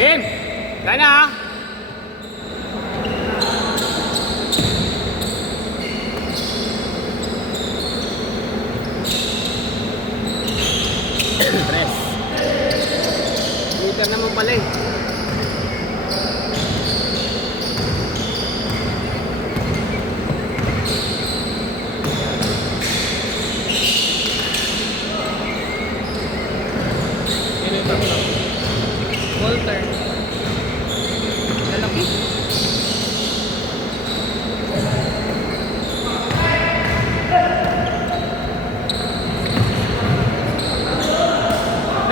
Game! Gana ha! Press. Meter naman pala eh. Walter. Lalaki.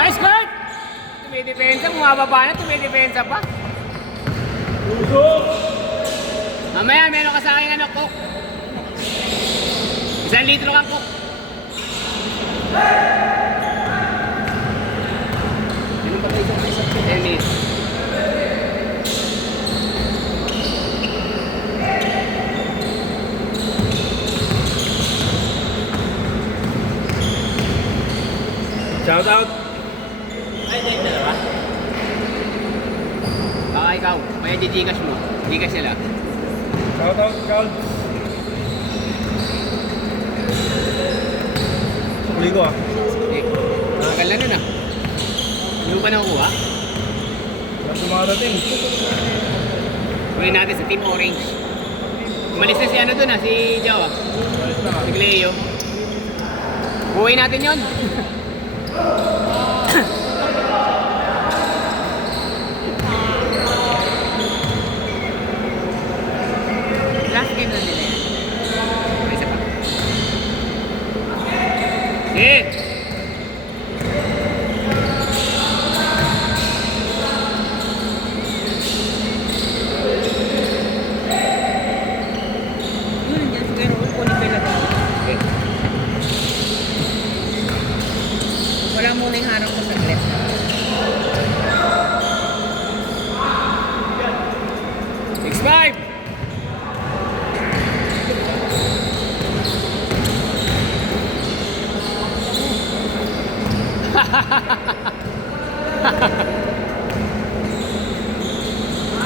Nice guard! Tumidepensa, bumababa na, tumidepensa pa. Mamaya, meron ka sa akin ano, cook. 1 litro kang cook. Ganun ba kayo sa tennis? Shout out. Ay, dahil dalawa. Baka ikaw, kaya di-gcash mo. Gcash nila. Shout out, Carl. Sukli ko ah. Eh, nakakal na nun ah. Hindi mo pa nakukuha? Ba't dumarating? Kunin natin sa Team Orange. Umalis na si ano dun ah, si Joe ah. Ayos na. Si Cleo. Buhay natin yun. Last game na nila yan. May isa pa. Eh! Yun, nandiyan si Kuya Raul, kunin ko yung lagaw. Eh. Wala muna yung harang ko sa clip. Six, five!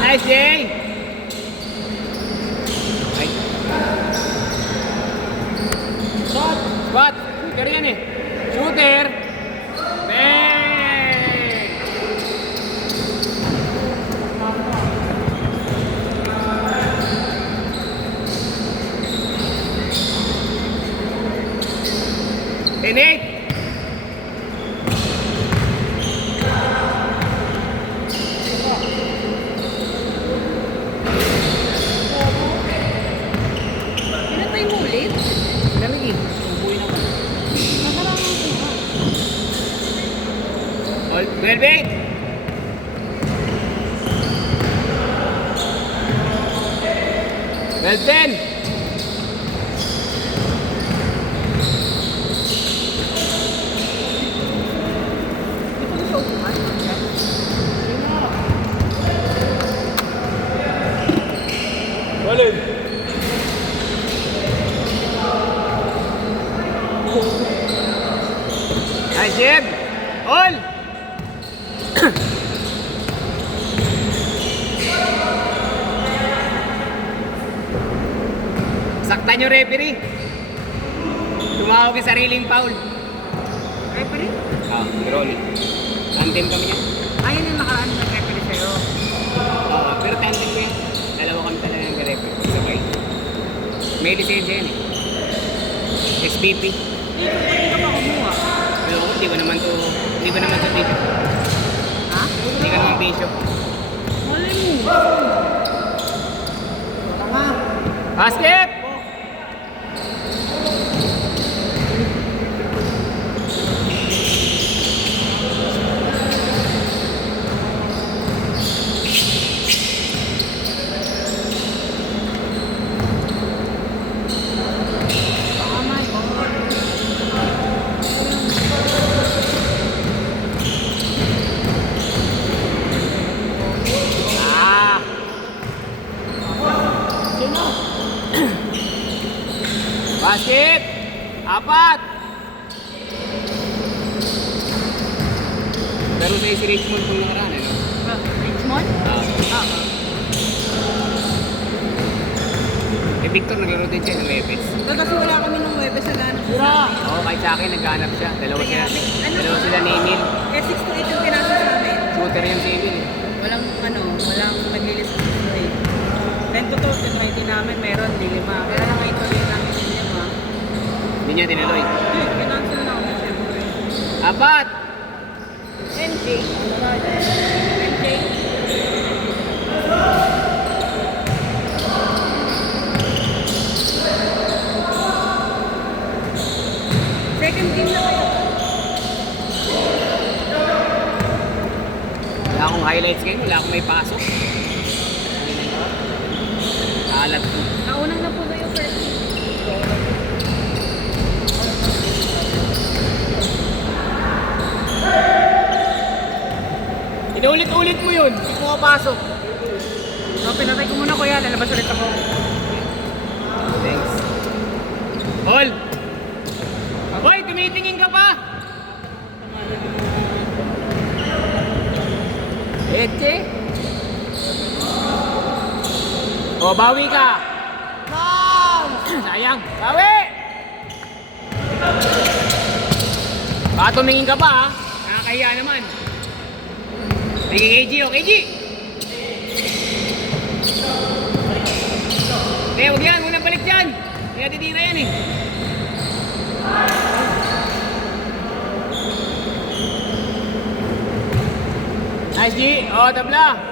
Nice, Jay! Ay. Shot! Shot! Shooter yan eh! Shooter! Bang! Eight! Pinatay mo ulit? Lamig eh. Ubuhin ako. Nakarangan ko ba? All 12-8! Well, 10! Hindi ko siya upuan. Walid. Nice, Jeb! All! Saktan yung referee. Tumawag yung sariling foul. Referee? Ah, roll. Tandem kami niya. Ayun yung nakaraan ng referee sa'yo. Pero tandem ko yan. Dalawa kami talaga ng referee. Sabay. May lisensya yan eh. SPP. Dito, pwede ka pa kumuha. Pero ako, hindi ko naman to bishop. Ha? Hindi ka naman bishop. Malay mo. Tama. Basket! Tama yun. Basket! Apat! Pero sa si Richmond kung nakaraan, ano? Rich mall? Ah. Oo. Eh, Victor, naglaro din siya ng Webes. Kasi wala kami nung Webes na ganap. Oo, kahit sa akin, naghanap siya. Dalawa sila. Ano? Dalawa sila ni Emil. Eh, 6 to 8 yung pinasa sa amin. Shooter yung si Emil. Walang maglilis sa 6 to 8. 10 to 12, yung 90 namin, meron, di 5. Kaya lang ito yung namin yung 5. Hindi niya tinuloy. Hindi, kinancel na ako, siyempre. Apat! MJ. MJ. Second game na kayo. Wala akong highlights ngayon. Wala akong may pasok. Alat ko. Naunang na po na yung first game. Inulit-ulit mo yun. Hindi ko mapasok. So, pinatay ko muna kuya, lalabas ulit ako. Thanks. Paul! Hoy, tumitingin ka pa! Eche? O, bawi ka! Sayang! Bawi! Baka tumingin ka pa ha? Nakakahiya naman. Sige, KG o, KG! Hindi, huwag yan, huwag nang balik dyan! Hindi natitira yan eh. Nice G! O, tabla!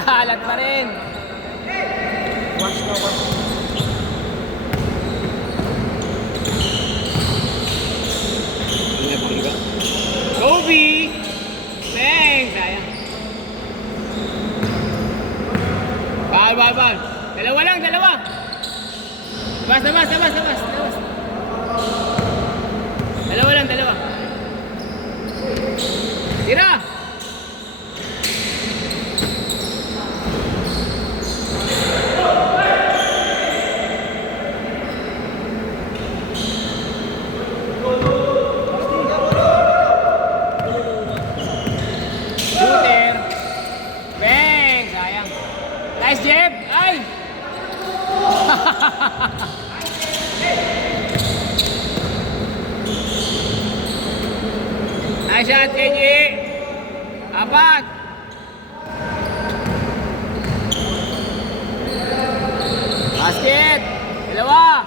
Halat pa rin! Watch na, watch. Kobe! Thanks! Sayang. Bawal. Dalawa lang, dalawa. Labas. Dalawa lang, dalawa. Tira! Shooter! Bang! Sayang. Nice, Jeb! Ay! Nice shot, KG! Apat! Basket! Dalawa!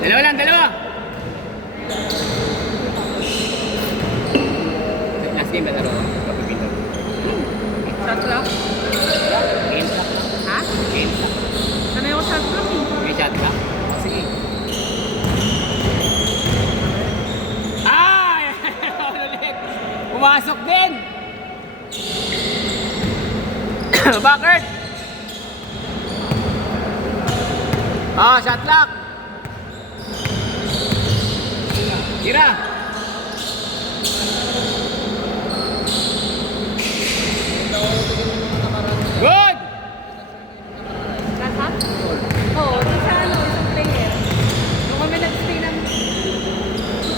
Dalawa lang, dalawa! Last game na laro. Kapipinto. Shot clock? Game clock lang. Ha? Game clock. Sanay ako shot clock eh. May shot ka? Sige. Ay! Ulit! Pumasok din! Bakert! Shot clock! Tira! Good! Last half? Oo, di sa isang player. Nung kami nag-stay ng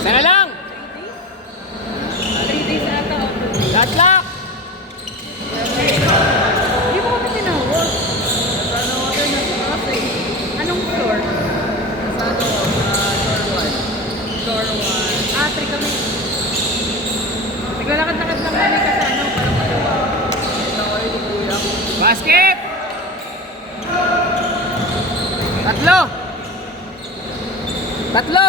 Sana lang! 3 days ata o 2 days. Shot clock! Hindi mo kami tinawag. Sana ako rin nasa kasi. Anong floor? Sa floor 1. Floor 1. 3 kami. Naglalakad-lakad lang kami kasi parang maliwa. Basket! Tatlo! Tira!